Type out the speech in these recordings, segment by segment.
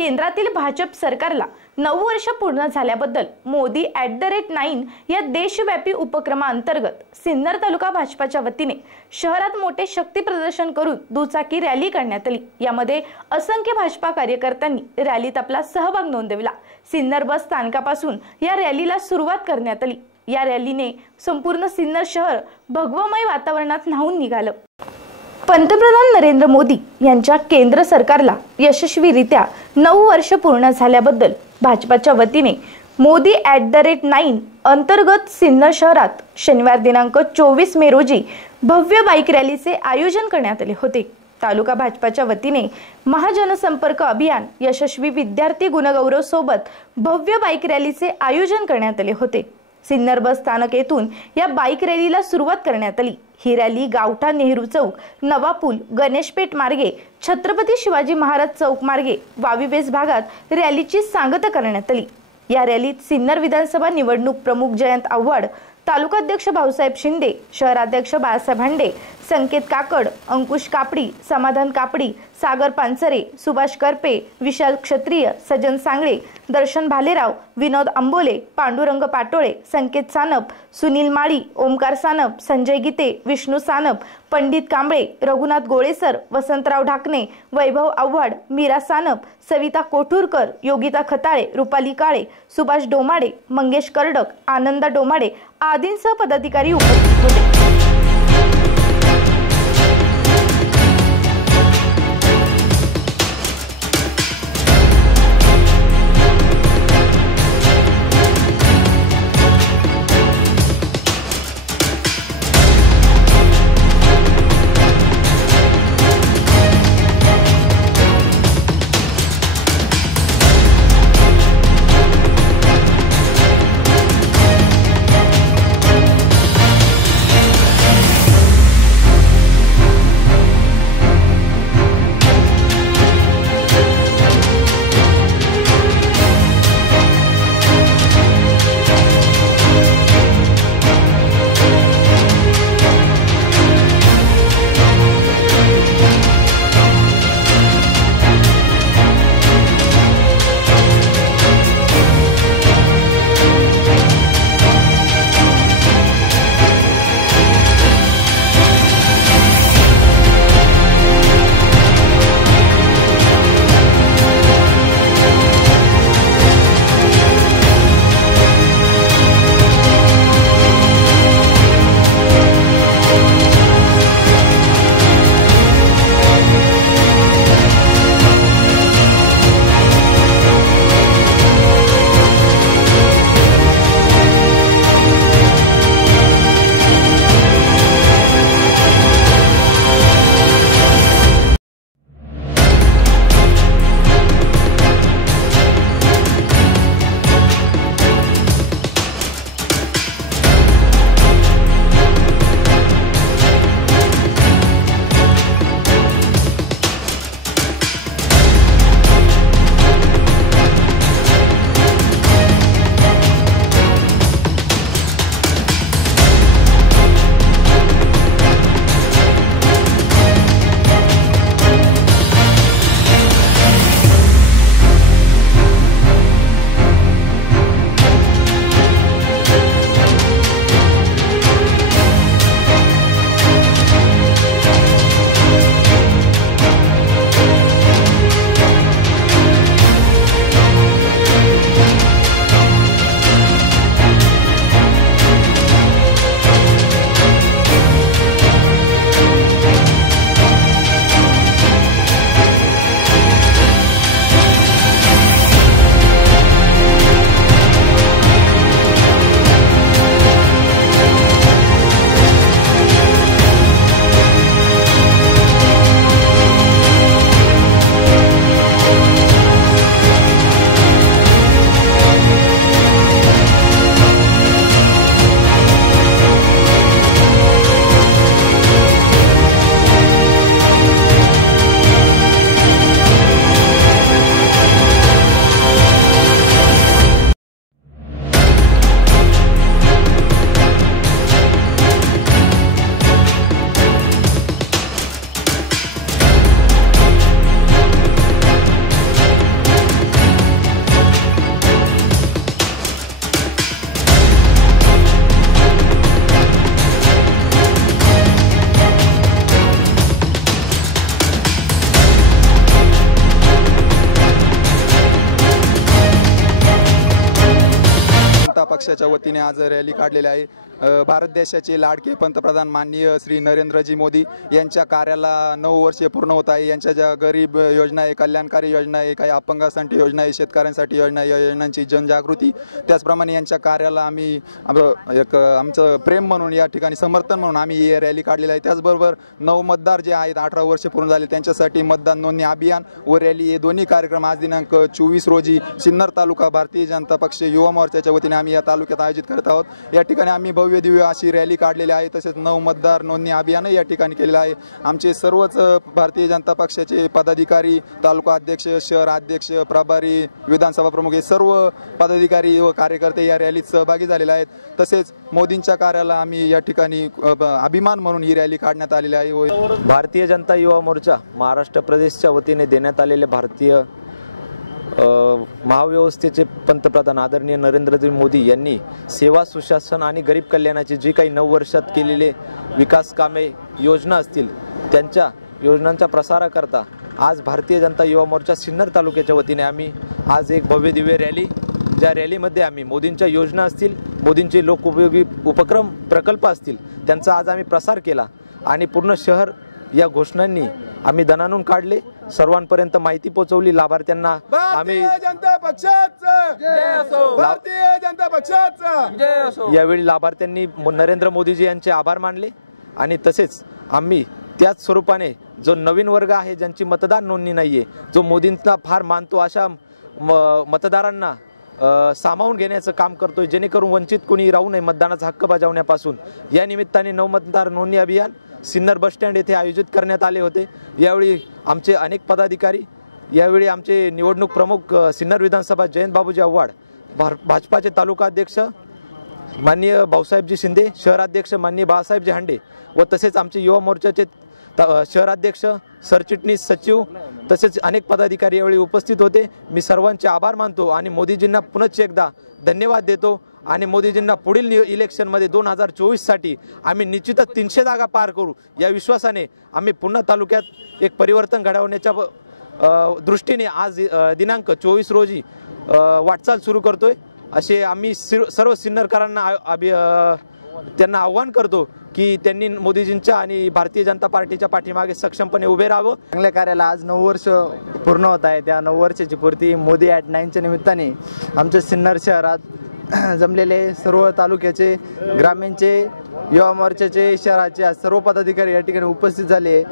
केंद्रातील भाजप सरकारला 9 वर्ष पूर्ण झाल्याबद्दल मोदी @9 या देशव्यापी उपक्रमाअंतर्गत सिन्नर तालुका भाजपाच्या वतीने शहरात मोठे शक्ती प्रदर्शन करून दुचाकी रॅली करण्यात आली। यामध्ये असंख्य भाजपा कार्यकर्त्यांनी रॅलीत आपला सहभाग नोंदविला। सिन्नर बस स्थानकापासून या रॅलीला सुरुवात करण्यात आली। या रॅलीने संपूर्ण सिन्नर शहर भगवमय वातावरणात न्हाऊन निघालं। पंतप्रधान नरेंद्र मोदी यांच्या केंद्र सरकारला यशस्वीरित्या 9 वर्ष पूर्ण झाल्याबद्दल भाजपाच्या वतीने मोदी @9 अंतर्गत सिन्नर शहरात शनिवार दिनांक 24 मे रोजी भव्य बाईक रॅलीचे आयोजन करण्यात आले होते। तालुका भाजपाच्या वतीने महाजनसंपर्क अभियान, यशस्वी विद्यार्थी गुणगौरव सोबत भव्य बाईक रॅलीचे आयोजन करण्यात आले होते। सिन्नर बस स्थानक येथून या बाईक रॅलीला सुरुवात करण्यात आली। ही रॅली गावठा नेहरू चौक, नवा पूल, गणेशपेठ मार्गे, छत्रपती शिवाजी महाराज चौक मार्गे वावीवेस भागात रॅलीची सांगता करण्यात आली। या रॅलीत सिन्नर विधानसभा निवडणूक प्रमुख जयंत आव्हाड, तालुकाध्यक्ष भाऊसाहेब शिंदे, शहराध्यक्ष बाळासाहेब हांडे, संकेत काकड, अंकुश कापडी, समाधान कापडी, सागर पानसरे, सुभाष करपे, विशाल क्षत्रिय, सजन सांगळे, दर्शन भालेराव, विनोद अंबोले, पांडुरंग पाटोळे, संकेत सानप, सुनील माळी, ओमकार सानप, संजय गीते, विष्णू सानप, पंडित कांबळे, रघुनाथ गोळेसर, वसंतराव ढाकणे, वैभव आव्हाड, मीरा सानप, सविता कोठूरकर, योगिता खताळे, रुपाली काळे, सुभाष डोमाडे, मंगेश कर्डक, आनंदा डोमाडे आदींसह पदाधिकारी उपस्थित होते। पक्षाच्या वतीने आज रॅली काढलेली आहे। भारत देशाचे लाडके पंतप्रधान माननीय श्री नरेंद्रजी मोदी यांच्या कार्याला 9 वर्षे पूर्ण होत आहे। यांच्या ज्या गरीब योजना आहे, कल्याणकारी योजना आहे, काही अपंगांसाठी योजना आहे, शेतकऱ्यांसाठी योजना आहे, या योजनांची जनजागृती, त्याचप्रमाणे यांच्या कार्याला आम्ही एक आमचं प्रेम म्हणून या ठिकाणी समर्थन म्हणून आम्ही ही रॅली काढलेली आहे। त्याचबरोबर नवमतदार जे आहेत 18 वर्षे पूर्ण झाले त्यांच्यासाठी मतदान नोंदणी अभियान व रॅली हे दोन्ही कार्यक्रम आज दिनांक 24 रोजी सिन्नर तालुका भारतीय जनता पक्ष युवा मोर्चाच्या वतीने आम्ही या तालुक्यात आयोजित करत आहोत। या ठिकाणी आम्ही भव्य दिव्य अशी रॅली काढलेली आहे। तसेच नवमतदार नोंदणी अभियान या ठिकाणी केलेलं आहे। आमचे सर्वच भारतीय जनता पक्षाचे पदाधिकारी, तालुका अध्यक्ष, शहर अध्यक्ष, प्रभारी, विधानसभा प्रमुख हे सर्व पदाधिकारी व कार्यकर्ते या रॅलीत सहभागी झालेले आहेत। तसेच मोदींच्या कार्याला आम्ही या ठिकाणी अभिमान म्हणून ही रॅली काढण्यात आलेली आहे। भारतीय जनता युवा मोर्चा महाराष्ट्र प्रदेशच्या वतीने देण्यात आलेले भारतीय महाव्यवस्थेचे पंतप्रधान आदरणीय नरेंद्रजी मोदी यांनी सेवा, सुशासन आणि गरीब कल्याणाची जी काही 9 वर्षात केलेले विकास कामे, योजना असतील त्यांच्या योजनांच्या प्रसाराकरता आज भारतीय जनता युवा मोर्चा सिन्नर तालुक्याच्या वतीने आम्ही आज एक भव्य दिव्य रॅली, ज्या रॅलीमध्ये आम्ही मोदींच्या योजना असतील, मोदींचे लोकोपयोगी उपक्रम प्रकल्प असतील त्यांचा आज आम्ही प्रसार केला आणि पूर्ण शहर या घोषणांनी आम्ही दणाणून काढले, सर्वांपर्यंत माहिती पोहोचवली। लाभार्थ्यांना आम्ही यावेळी लाभार्थ्यांनी नरेंद्र मोदीजी यांचे आभार मानले आणि तसेच आम्ही त्याच स्वरूपाने जो नवीन वर्ग आहे ज्यांची मतदार नोंदणी नाहीये, जो मोदींना फार मानतो अशा मतदारांना सामावून घेण्याचं काम करतोय, जेणेकरून वंचित कोणी राहू नये मतदानाचा हक्क बजावण्यापासून। या निमित्ताने नवमतदार नोंदणी अभियान सिन्नर बस स्टँड येथे आयोजित करण्यात आले होते। यावेळी आमचे अनेक पदाधिकारी, यावेळी आमचे निवडणूक प्रमुख सिन्नर विधानसभा जयंत बाबूजी आव्हाड, भाजपाचे तालुका अध्यक्ष माननीय भाऊसाहेबजी शिंदे, शहराध्यक्ष माननीय बाळासाहेबजी हांडे व तसेच आमचे युवा मोर्चाचे शहराध्यक्ष, सरचिटणीस, सचिव तसेच अनेक पदाधिकारी यावेळी उपस्थित होते। मी सर्वांचे आभार मानतो आणि मोदीजींना पुनश्च एकदा धन्यवाद देतो आणि मोदीजींना पुढील इलेक्शनमध्ये 2024 साठी आम्ही निश्चितच 300 जागा पार करू या विश्वासाने आम्ही पुन्हा तालुक्यात एक परिवर्तन घडवण्याच्या दृष्टीने आज दिनांक 24 रोजी वाटचाल सुरू करतोय। असे आम्ही सर्व सिन्नरकरांना त्यांना आव्हान करतो की त्यांनी मोदीजींच्या आणि भारतीय जनता पार्टीच्या पाठीमागे सक्षमपणे उभे राहावं। चांगल्या कार्याला आज 9 वर्ष पूर्ण होत आहे। त्या 9 वर्षाची पूर्ती मोदी @9च्या निमित्ताने आमच्या सिन्नर शहरात जमलेले सर्व तालुक्याचे, ग्रामीणचे, युवा मोर्चाचे, शहराचे सर्व पदाधिकारी या ठिकाणी उपस्थित झाले।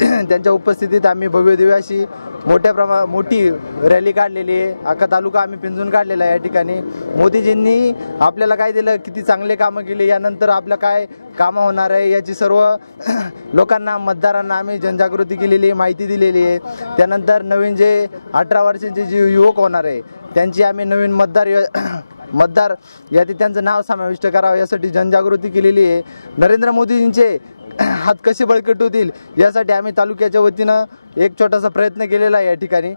त्यांच्या उपस्थितीत आम्ही भव्य दिव्य अशी मोठी रॅली काढलेली आहे। अख्खा तालुका आम्ही पिंजून काढलेला आहे। या ठिकाणी मोदीजींनी आपल्याला काय दिलं, किती चांगले कामं केले, यानंतर आपलं काय कामं होणार आहे याची सर्व लोकांना, मतदारांना आम्ही जनजागृती केलेली आहे, माहिती दिलेली आहे। त्यानंतर नवीन जे 18 वर्षांचे जे युवक होणार आहे त्यांची आम्ही नवीन मतदार यादी त्यांचं नाव समाविष्ट करावं यासाठी जनजागृती केलेली आहे। नरेंद्र मोदीजींचे हात कसे बळकट होतील यासाठी आम्ही तालुक्याच्या वतीनं एक छोटासा प्रयत्न केलेला आहे या ठिकाणी।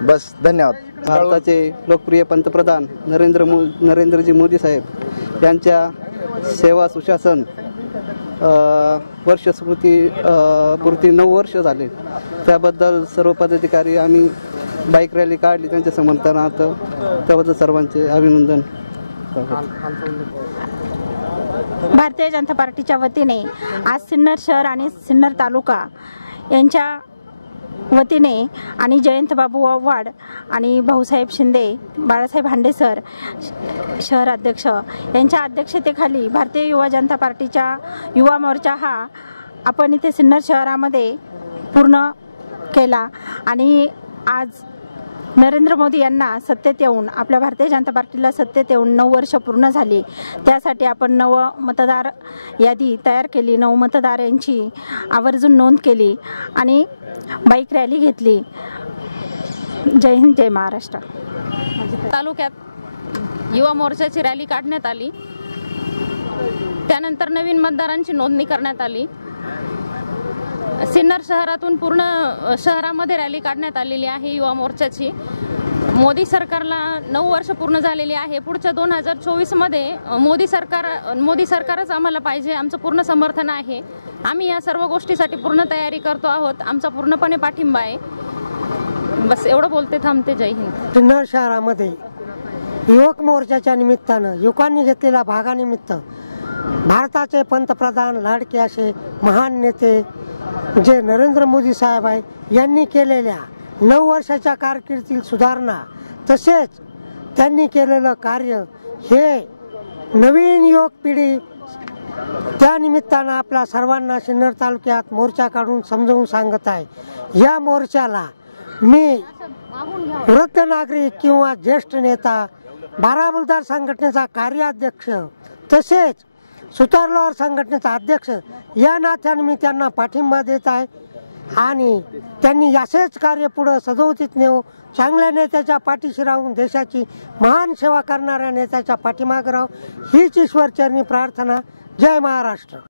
बस, धन्यवाद। भारताचे लोकप्रिय पंतप्रधान नरेंद्रजी मोदी साहेब यांच्या सेवा, सुशासन पूर्ती 9 वर्ष झाले। त्याबद्दल सर्व पदाधिकारी आम्ही बाईक रॅली काढली त्यांच्या समर्थनार्थ, त्याबद्दल सर्वांचे अभिनंदन। भारतीय जनता पार्टीच्या वतीने आज सिन्नर शहर आणि सिन्नर तालुका यांच्या वतीने आणि जयंत बाबू आव्हाड आणि भाऊसाहेब शिंदे, बाळासाहेब हांडे सर, शहर अध्यक्ष यांच्या अध्यक्षतेखाली भारतीय युवा जनता पार्टीच्या युवा मोर्चा हा आपण इथे सिन्नर शहरामध्ये पूर्ण केला आणि आज नरेंद्र मोदी यांना सत्तेत येऊन, आपल्या भारतीय जनता पार्टीला सत्तेत येऊन 9 वर्ष पूर्ण झाली। त्यासाठी आपण मतदार यादी तयार केली, मतदारांची आवर्जून नोंद केली आणि बाईक रॅली घेतली। जय हिंद, जय महाराष्ट्र। तालुक्यात युवा मोर्चाची रॅली काढण्यात आली, त्यानंतर नवीन मतदारांची नोंदणी करण्यात आली। सिन्नर शहरातून पूर्ण शहरामध्ये रॅली काढण्यात आलेली आहे युवा मोर्चाची। मोदी सरकारला 9 वर्ष पूर्ण झालेली आहे। पुढच्या 2024 मध्ये मोदी सरकारच आम्हाला पाहिजे, आमचं पूर्ण समर्थन आहे। आम्ही या सर्व गोष्टीसाठी पूर्ण तयारी करतो आहोत, आमचा पूर्णपणे पाठिंबा आहे। बस एवढं बोलते, थांबते। जय हिंद। सिन्नर शहरामध्ये युवक मोर्चाच्या निमित्तानं युवकांनी घेतलेल्या भागानिमित्त भारताचे पंतप्रधान लाडके असे महान नेते जे नरेंद्र मोदी साहेब आहे यांनी केलेल्या 9 वर्षाच्या कारकिर्दीतील सुधारणा तसेच त्यांनी केलेलं कार्य हे नवीन युवक पिढी त्या निमित्तानं आपल्या सर्वांना सिन्नर तालुक्यात मोर्चा काढून समजावून सांगत आहे। या मोर्चाला मी वृद्ध नागरिक किंवा ज्येष्ठ नेता, बारामुलदार संघटनेचा कार्याध्यक्ष तसेच सुतारलोहार संघटनेचा अध्यक्ष या नात्याने मी त्यांना पाठिंबा देत आहे आणि त्यांनी असेच कार्य पुढे सदोतीत नेऊ, चांगल्या नेत्याच्या पाठीशी राहून देशाची महान सेवा करणाऱ्या नेत्याच्या पाठीमागे राहू हीच ईश्वरचरणी प्रार्थना। जय महाराष्ट्र।